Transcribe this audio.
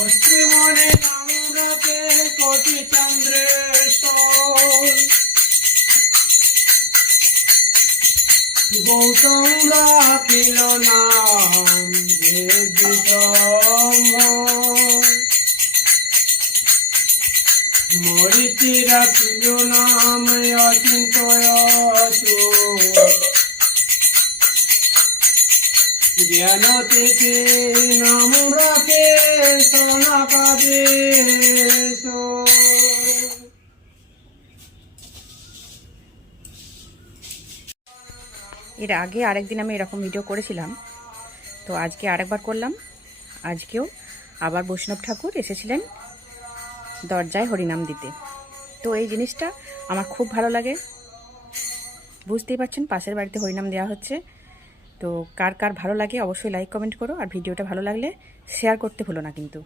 পশ্চিমনে নামরতে কোটি চন্দ্রের স্থল, গৌতম রাখিল নাম মরিচি রাখিল নাম অচিন্তয় জ্ঞান তিথি নাম রাখে সনাকাদেশ। এর আগে আরেকদিন আমি এরকম ভিডিও করেছিলাম, তো আজকে আরেকবার করলাম। আজকেও আবার বৈষ্ণব ঠাকুর এসেছিলেন দরজায় হরিনাম দিতে। তো এই জিনিসটা আমার খুব ভালো লাগে। বুঝতেই পারছেন পাশের বাড়িতে হরিনাম দেওয়া হচ্ছে। তো কার কার ভালো লাগে অবশ্যই লাইক কমেন্ট করো, আর ভিডিওটা ভালো লাগলে শেয়ার করতে ভুলো না কিন্তু।